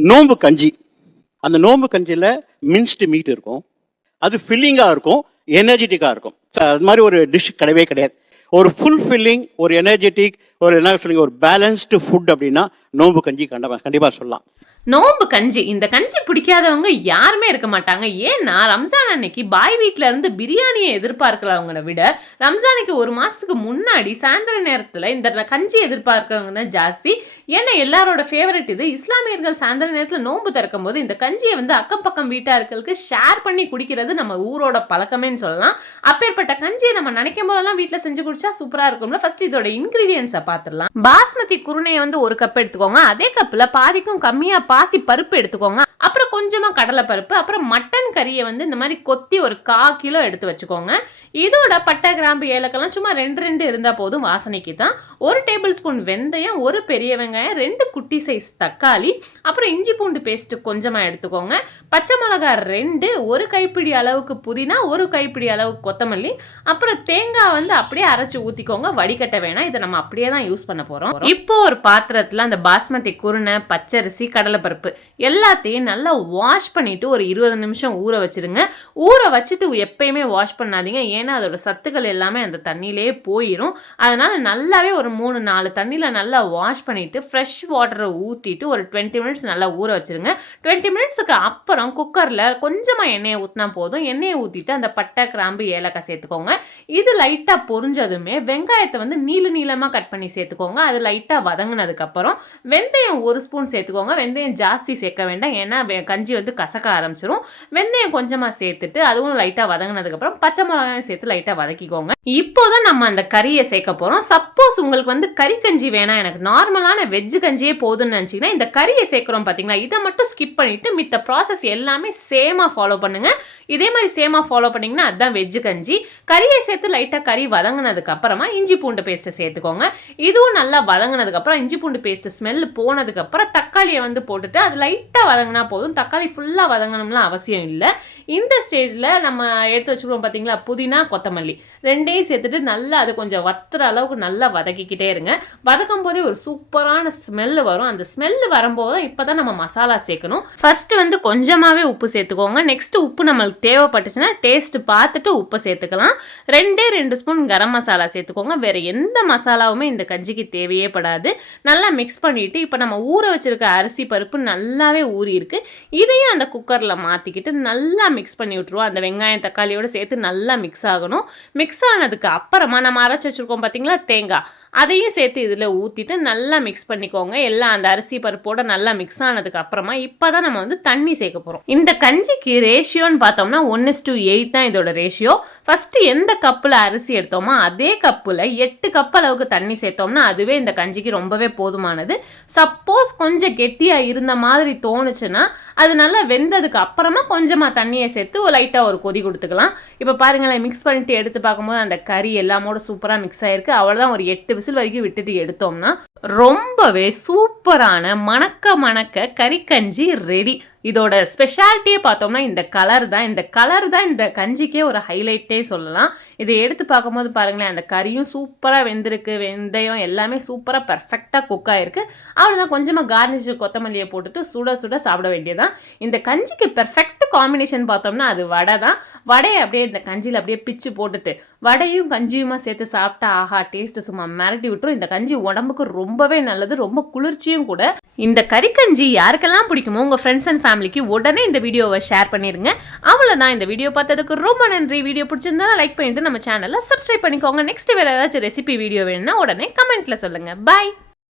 நோம்பு கஞ்சி. அந்த நோம்பு கஞ்சியில் மின்ஸ்டு மீட் இருக்கும். அது ஃபில்லிங்காக இருக்கும் எனர்ஜெட்டிக்காக இருக்கும். அது மாதிரி ஒரு டிஷ் கிடையவே கிடையாது. ஒரு ஃபுல் ஃபில்லிங் ஒரு எனர்ஜெட்டிக் ஒரு என்ன சொல்லுங்க ஒரு பேலன்ஸ்டு ஃபுட் அப்படின்னா நோம்பு கஞ்சி கண்டிப்பாக கண்டிப்பாக சொல்லலாம். நோம்பு கஞ்சி. இந்த கஞ்சி பிடிக்காதவங்க யாருமே இருக்க மாட்டாங்க. ஏன்னா ரம்ஜான் அன்னைக்கு பாய் வீட்டில இருந்து பிரியாணியை எதிர்பார்க்கிறவங்களை விட ரம்ஜானுக்கு ஒரு மாசத்துக்கு முன்னாடி சாயந்தர நேரத்துல இந்த கஞ்சி எதிர்பார்க்கிறவங்க தான் ஜாஸ்தி. ஏன்னா எல்லாரோட ஃபேவரட் இது இஸ்லாமியர்கள் சாயந்தர நேரத்துல நோன்பு திறக்கும் போது இந்த கஞ்சியை வந்து அக்கம் பக்கம் வீட்டார்களுக்கு ஷேர் பண்ணி குடிக்கிறது நம்ம ஊரோட பழக்கமேன்னு சொல்லலாம். அப்பேற்பட்ட கஞ்சியை நம்ம நினைக்கும் போதெல்லாம் வீட்டில் செஞ்சு குடிச்சா சூப்பரா இருக்கும்ல. ஃபர்ஸ்ட் இதோட இன்கிரீடியன்ஸை பார்த்துடலாம் பாஸ்மதி குருணையை வந்து ஒரு கப் எடுத்துக்கோங்க. அதே கப்ல பாதிக்கும் கம்மியாக பாசி பருப்பு எடுத்துக்கோங்க. அப்புறம் கொஞ்சமாக கடலை பருப்பு அப்புறம் மட்டன் கறியை வந்து இந்த மாதிரி கொத்தி ஒரு கா கிலோ எடுத்து வச்சுக்கோங்க. இதோட பட்டை கிராம்பு ஏலக்கெல்லாம் சும்மா ரெண்டு ரெண்டு இருந்தால் போதும் வாசனைக்கு தான். ஒரு டேபிள் ஸ்பூன் வெந்தயம் ஒரு பெரிய வெங்காயம் ரெண்டு குட்டி சைஸ் தக்காளி அப்புறம் இஞ்சி பூண்டு பேஸ்ட்டு கொஞ்சமாக எடுத்துக்கோங்க. பச்சை மிளகாய் ரெண்டு ஒரு கைப்பிடி அளவுக்கு புதினா ஒரு கைப்பிடி அளவுக்கு கொத்தமல்லி அப்புறம் தேங்காய் வந்து அப்படியே அரைச்சி ஊற்றிக்கோங்க வடிகட்ட வேணாம். இதை நம்ம அப்படியே தான் யூஸ் பண்ண போகிறோம் இப்போ ஒரு பாத்திரத்தில் அந்த பாஸ்மதி குருணை பச்சரிசி கடலைப்பருப்பு எல்லாத்தையும் நல்லா வாஷ் பண்ணிட்டு ஒரு இருபது நிமிஷம் ஊற வச்சிருங்க. ஊற வச்சுட்டு எப்பயுமே வாஷ் பண்ணாதீங்க. ஏன்னா அதோட சத்துக்கள் எல்லாமே அந்த தண்ணியிலேயே போயிடும் அதனால் நல்லாவே ஒரு மூணு நாலு தண்ணியில் நல்லா வாஷ் பண்ணிட்டு ஃப்ரெஷ் வாட்டரை ஊற்றிட்டு ஒரு டுவெண்ட்டி மினிட்ஸ் நல்லா ஊற வச்சிருங்க. டுவெண்ட்டி மினிட்ஸுக்கு அப்புறம் குக்கரில் கொஞ்சமாக எண்ணெயை ஊற்றினா போதும். எண்ணெயை ஊற்றிட்டு அந்த பட்டை கிராம்பு ஏலக்காய் சேர்த்துக்கோங்க. இது லைட்டாக பொரிஞ்சதுமே வெங்காயத்தை வந்து நீள நீளமாக கட் பண்ணி சேர்த்துக்கோங்க. அது லைட்டாக வதங்கினதுக்கப்புறம் வெந்தயம் ஒரு ஸ்பூன் சேர்த்துக்கோங்க. வெந்தயம் ஜாஸ்தி சேர்க்க வேண்டாம். ஏன்னா வெ- கஞ்சி வந்து கசக்க ஆரம்பிச்சிரும். வெந்தயம் கொஞ்சமாக சேர்த்துட்டு அதுவும் லைட்டாக வதங்கினதுக்கப்புறம் பச்சை மிளகாயும் சேர்த்து லைட்டாக வதக்கிக்கோங்க. இப்போதான் நம்ம அந்த கறியை சேர்க்க போகிறோம் சப்போஸ் உங்களுக்கு வந்து கறி கஞ்சி வேணாம். எனக்கு நார்மலான வெஜ்ஜு கஞ்சியே போதும்னு நினச்சிங்கன்னா இந்த கறியை சேர்க்குறோம் பார்த்தீங்களா இதை மட்டும் ஸ்கிப் பண்ணிட்டு மித்த ப்ராசஸ் எல்லாமே சேமாக ஃபாலோ பண்ணுங்க. இதே மாதிரி சேமாக ஃபாலோ பண்ணிங்கன்னா அதுதான் வெஜ்ஜு கஞ்சி. கறியை சேர்த்து லைட்டாக கறி வதங்கினதுக்கப்புறமா இஞ்சி பூண்டு பேஸ்ட்டை சேர்த்துக்கோங்க. இதுவும் நல்லா வழங்கினதுக்கப்புறம் இஞ்சி பூண்டு பேஸ்ட்டு ஸ்மெல் போனதுக்கப்புறம் அப்புறம் தக்காளியை வந்து போட்டுட்டு அது லைட்டாக வதங்கினா போதும். தக்காளி ஃபுல்லாக வதங்கணும்லாம் அவசியம் இல்லை. இந்த ஸ்டேஜில் நம்ம எடுத்து வச்சுக்கிறோம் பார்த்தீங்களா புதினா கொத்தமல்லி. ரெண்டையும் சேர்த்துட்டு நல்லா அது கொஞ்சம் வத்துற அளவுக்கு நல்லா வதக்கிக்கிட்டே இருங்க. வதக்கும் போதே ஒரு சூப்பரான ஸ்மெல்லு வரும். அந்த ஸ்மெல்லு வரும்போது தான் இப்போ தான் நம்ம மசாலா சேர்க்கணும். ஃபஸ்ட்டு வந்து கொஞ்சமாகவே உப்பு சேர்த்துக்கோங்க. நெக்ஸ்ட் உப்பு நம்மளுக்கு தேவைப்பட்டுச்சுன்னா டேஸ்ட் பார்த்துட்டு உப்பு சேர்த்துக்கலாம். ரெண்டே ரெண்டு ஸ்பூன் கரம் மசாலா சேர்த்துக்கோங்க. வேறு எந்த மசாலாவுமே இந்த கஞ்சிக்கு தேவையே படாது. நல்லா மிக்ஸ் பண்ணிட்டு இப்போ நம்ம ஊற வச்சிருக்க அரிசி பருப்பு நல்லாவே ஊறியிருக்கு. இதையும் அந்த குக்கரில் மாற்றிக்கிட்டு நல்லா மிக்ஸ் பண்ணி விட்ருவோம் அந்த வெங்காயம் தக்காளியோட சேர்த்து நல்லா மிக்ஸ் ஆகணும். மிக்ஸ் ஆனதுக்கு அப்புறமா நம்ம அரைச்சி வச்சிருக்கோம் பார்த்தீங்களா தேங்காய். அதையும் சேர்த்து இதில் ஊற்றிட்டு நல்லா மிக்ஸ் பண்ணிக்கோங்க. எல்லாம் அந்த அரிசி பருப்போட நல்லா மிக்ஸ் ஆனதுக்கு அப்புறமா இப்போ தான் நம்ம வந்து தண்ணி சேர்க்க போகிறோம் இந்த கஞ்சிக்கு ரேஷியோன்னு பார்த்தோம்னா ஒன் இஸ் டு எயிட் தான் இதோட ரேஷியோ ஃபஸ்ட்டு எந்த கப்பில் அரிசி எடுத்தோமோ அதே கப்பில் எட்டு கப் அளவுக்கு தண்ணி சேர்த்தோம்னா அதுவே இந்த கஞ்சிக்கு ரொம்பவே போதுமானது. சப்போஸ் கொஞ்சம் கெட்டியாக இருந்த மாதிரி தோணுச்சுன்னா அது நல்லா வெந்ததுக்கு அப்புறமா கொஞ்சமாக தண்ணியை சேர்த்து லைட்டாக ஒரு கொதி கொடுத்துக்கலாம். இப்போ பாருங்களேன் மிக்ஸ் பண்ணிட்டு எடுத்து பார்க்கும்போது அந்த கறி எல்லாமோட சூப்பராக மிக்ஸ் ஆயிருக்கு. அவ்வளோதான் ஒரு எட்டு விசில் வரைக்கும் விட்டுட்டு எடுத்தோம்னா ரொம்பவே சூப்பரான மணக்க மணக்க கறிக்கஞ்சி ரெடி இதோட ஸ்பெஷாலிட்டியே பார்த்தோம்னா இந்த கலர் தான். இந்த கலர் தான் இந்த கஞ்சிக்கே ஒரு ஹைலைட்டே சொல்லலாம். இதை எடுத்து பார்க்கும்போது பாருங்களேன் அந்த கறியும் சூப்பராக வெந்திருக்கு. வெந்தயம் எல்லாமே சூப்பராக பர்ஃபெக்டாக குக் ஆகிருக்கு அவ்வளோதான் கொஞ்சமாக கார்னிஷ் கொத்தமல்லியை போட்டுட்டு சுட சுட சாப்பிட வேண்டியதான் இந்த கஞ்சிக்கு பெர்ஃபெக்ட் காம்பினேஷன் பார்த்தோம்னா அது வடை தான். வடையை அப்படியே இந்த கஞ்சியில் அப்படியே பிச்சு போட்டுட்டு வடையும் கஞ்சியுமா சேர்த்து சாப்பிட்டா ஆஹா டேஸ்ட் சும்மா மிரட்டி விட்டுரும். இந்த கஞ்சி உடம்புக்கு ரொம்பவே நல்லது ரொம்ப குளிர்ச்சியும் கூட. இந்த கறிக்கஞ்சி யாருக்கெல்லாம் பிடிக்குமோ உங்கள் ஃப்ரெண்ட்ஸ் அண்ட் ஃபேமிலிக்கு உடனே இந்த வீடியோவை ஷேர் பண்ணிருங்க. அவ்வளோதான் இந்த வீடியோ பார்த்ததுக்கு ரொம்ப நன்றி. வீடியோ பிடிச்சிருந்தா லைக் பண்ணிட்டு நம்ம சேனலை சப்ஸ்கிரைப் பண்ணிக்கோங்க. நெக்ஸ்ட் வேறு ஏதாச்சும் ரெசிபி வீடியோ வேணும்னா உடனே கமெண்ட்டில் சொல்லுங்கள் பாய்